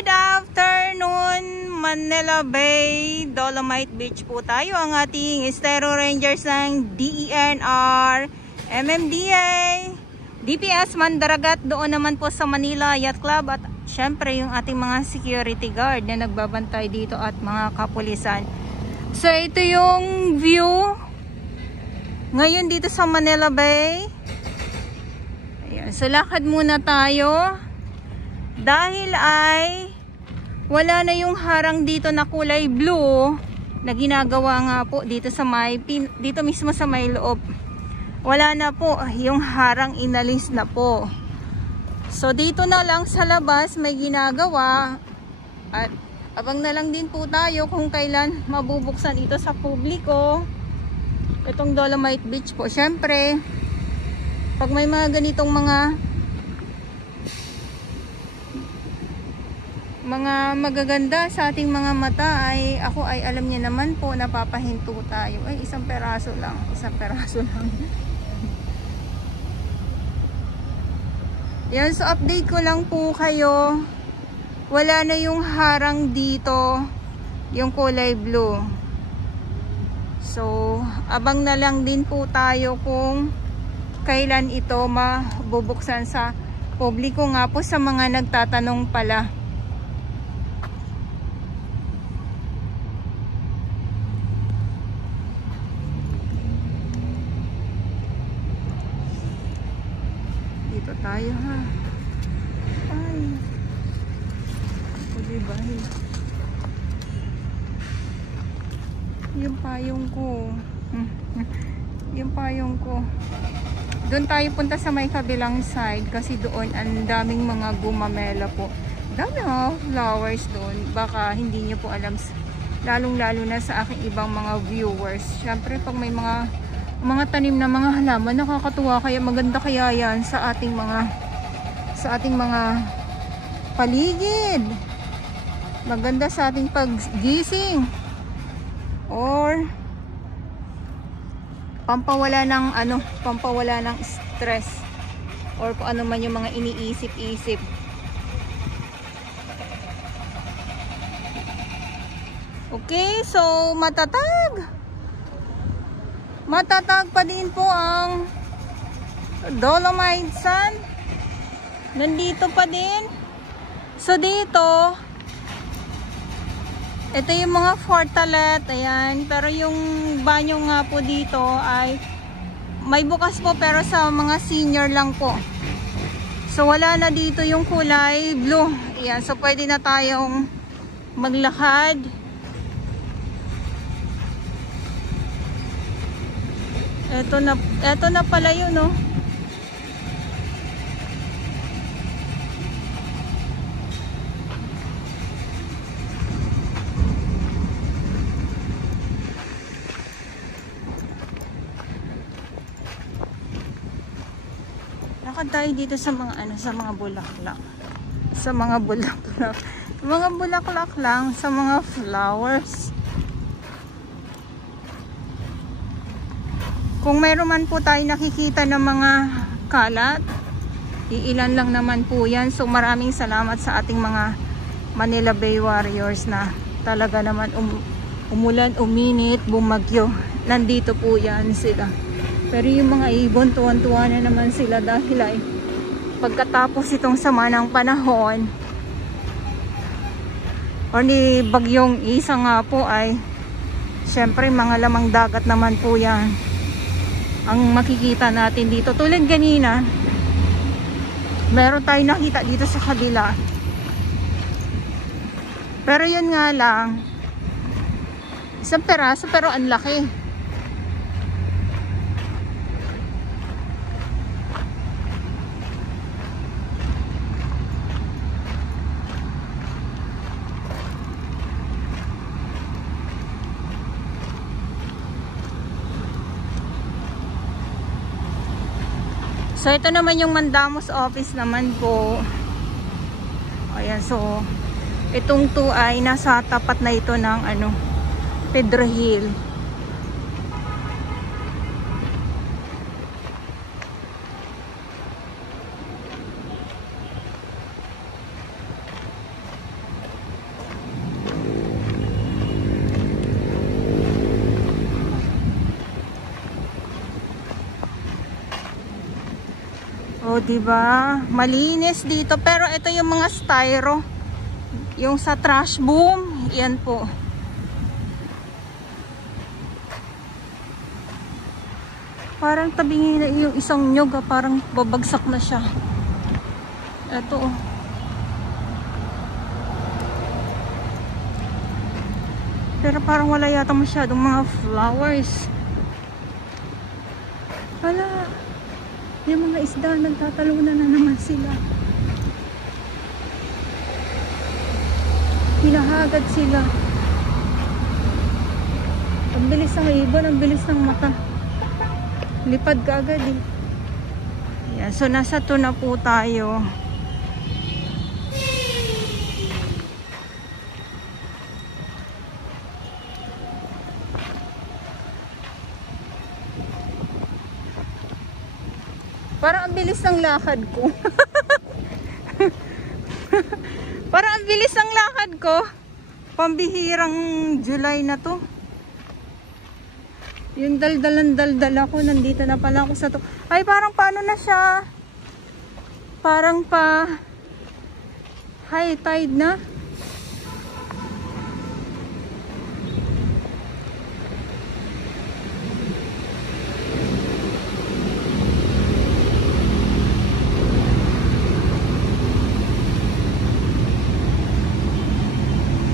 Good afternoon, Manila Bay, Dolomite Beach po tayo. Ang ating Estero Rangers ng DENR, MMDA, DPS Mandaragat, doon naman po sa Manila Yacht Club. At syempre yung ating mga security guard na nagbabantay dito at mga kapulisan. So ito yung view ngayon dito sa Manila Bay. Ayan, so lakad muna tayo. Dahil ay wala na yung harang dito na kulay blue na ginagawa nga po dito sa dito mismo sa may loob. Wala na po yung harang, inalis na po. So dito na lang sa labas may ginagawa at abang na lang din po tayo kung kailan mabubuksan ito sa publiko. Itong Dolomite Beach po. Syempre, pag may mga ganitong mga magaganda sa ating mga mata ay ako ay alam niya naman po, napapahinto tayo. Ay, isang peraso lang. Yan, so update ko lang po kayo. Wala na yung harang dito, yung kulay blue. So, abang na lang din po tayo kung kailan ito mabubuksan sa publiko nga po sa mga nagtatanong pala. Dito tayo ha. Ay. Diba? Yung payong ko. Yung payong ko. Doon tayo punta sa may kabilang side kasi doon ang daming mga gumamela po. Dami mga flowers doon. Baka hindi nyo po alam, lalong-lalo na sa aking ibang mga viewers. Syempre pag may mga tanim na mga halaman, nakakatuwa, kaya maganda kaya yan sa ating mga paligid. Maganda sa ating paggising or pampawala ng stress or kung ano man yung mga iniisip-isip. Okay, so matatag pa din po ang Dolomite Sun. Nandito pa din. So dito, ito yung mga fortalet, ayan. Pero yung banyo nga po dito ay may bukas po pero sa mga senior lang po. So wala na dito yung kulay blue. Ayan, so pwede na tayong maglakad. Ito na pala yun, no? Lakad tayo dito sa mga bulaklak. Sa mga bulaklak lang, sa mga flowers. Kung meron man po tayo nakikita ng mga kalat, iilan lang naman po yan. So maraming salamat sa ating mga Manila Bay Warriors na talaga naman umulan, uminit, bumagyo. Nandito po yan sila. Pero yung mga ibon, tuwan-tuwa na naman sila dahil ay pagkatapos itong sama ng panahon o ni bagyong isa nga po ay syempre mga lamang dagat naman po yan ang makikita natin dito. Tulad ganina, meron tayo nakita dito sa kabila. Pero yun nga lang, isang peraso pero ang laki. So ito naman yung Mandamos office naman po. Ayan, so itong 2 ay nasa tapat na ito ng Pedro Hill. diba? Malinis dito. Pero ito yung mga styro. Yung sa trash boom. Yan po. Parang tabingin na yung isang nyog. Parang babagsak na siya. Ito oh. Pero parang wala yata masyadong mga flowers. Wala. Yung mga isda, nagtatalunan na naman sila. Hinahagad sila. Ang bilis ng ibon, ang bilis ng mata. Lipad ka agad eh. Ayan, so nasa to na po tayo. Parang ang bilis ng lakad ko. Parang ang bilis ng lakad ko. Pambihirang July na to. Yung daldal ako. Nandito na pala ako sa to. Ay, parang paano na siya? Parang pa high tide na.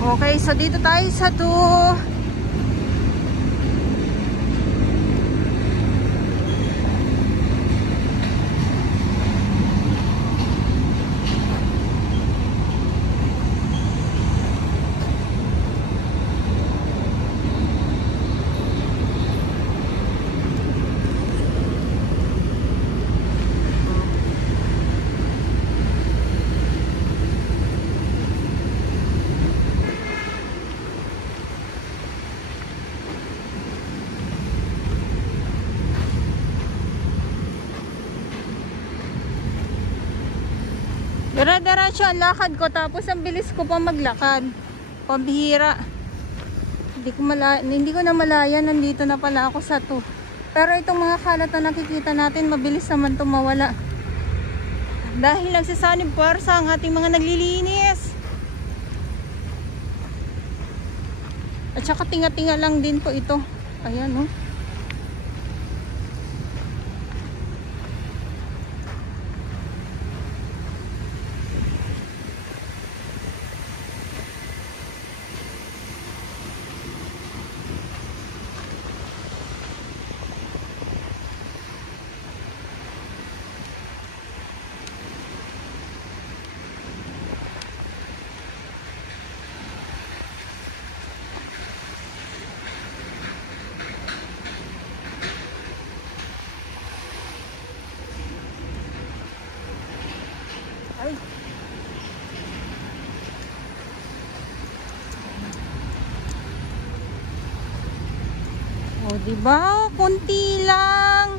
Okay, so dito tayo sa to. Dara-diretso ang lakad ko, tapos ang bilis ko pa maglakad. Pambihira. Hindi ko na malaya, nandito na pala ako sa to. Pero itong mga kalat na nakikita natin, mabilis naman ito mawala. Dahil nagsasanib puwersa ang ating mga naglilinis. At saka tinga-tinga lang din po ito. Ayan oh. Ay. O, diba? Kunti lang.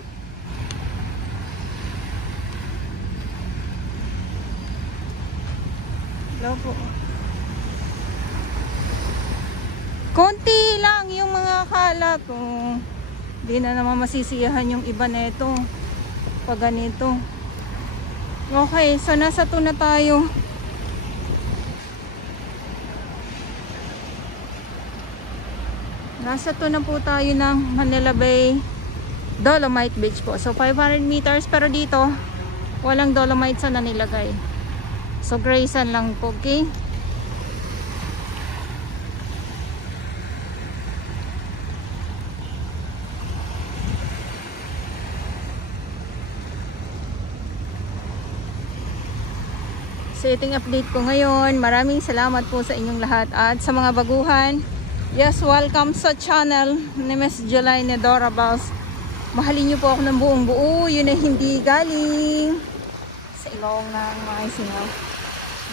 Hello po. Konti lang yung mga kalat. Oh. Di na naman masisiyahan yung iba neto. Pag ganito. Okay, so nasa to na tayo. Nasa to na po tayo ng Manila Bay Dolomite Beach po. So 500 meters, pero dito walang dolomite sa nanilagay. So gray sand lang po, okay? So ito yung update ko ngayon. Maraming salamat po sa inyong lahat. At sa mga baguhan, yes, welcome sa channel ni Miss July Nedora Baus. Mahalin niyo po ako ng buong buo. Yun ay hindi galing sa ilong ng mga singaw.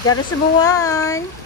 Diyara sa buwan!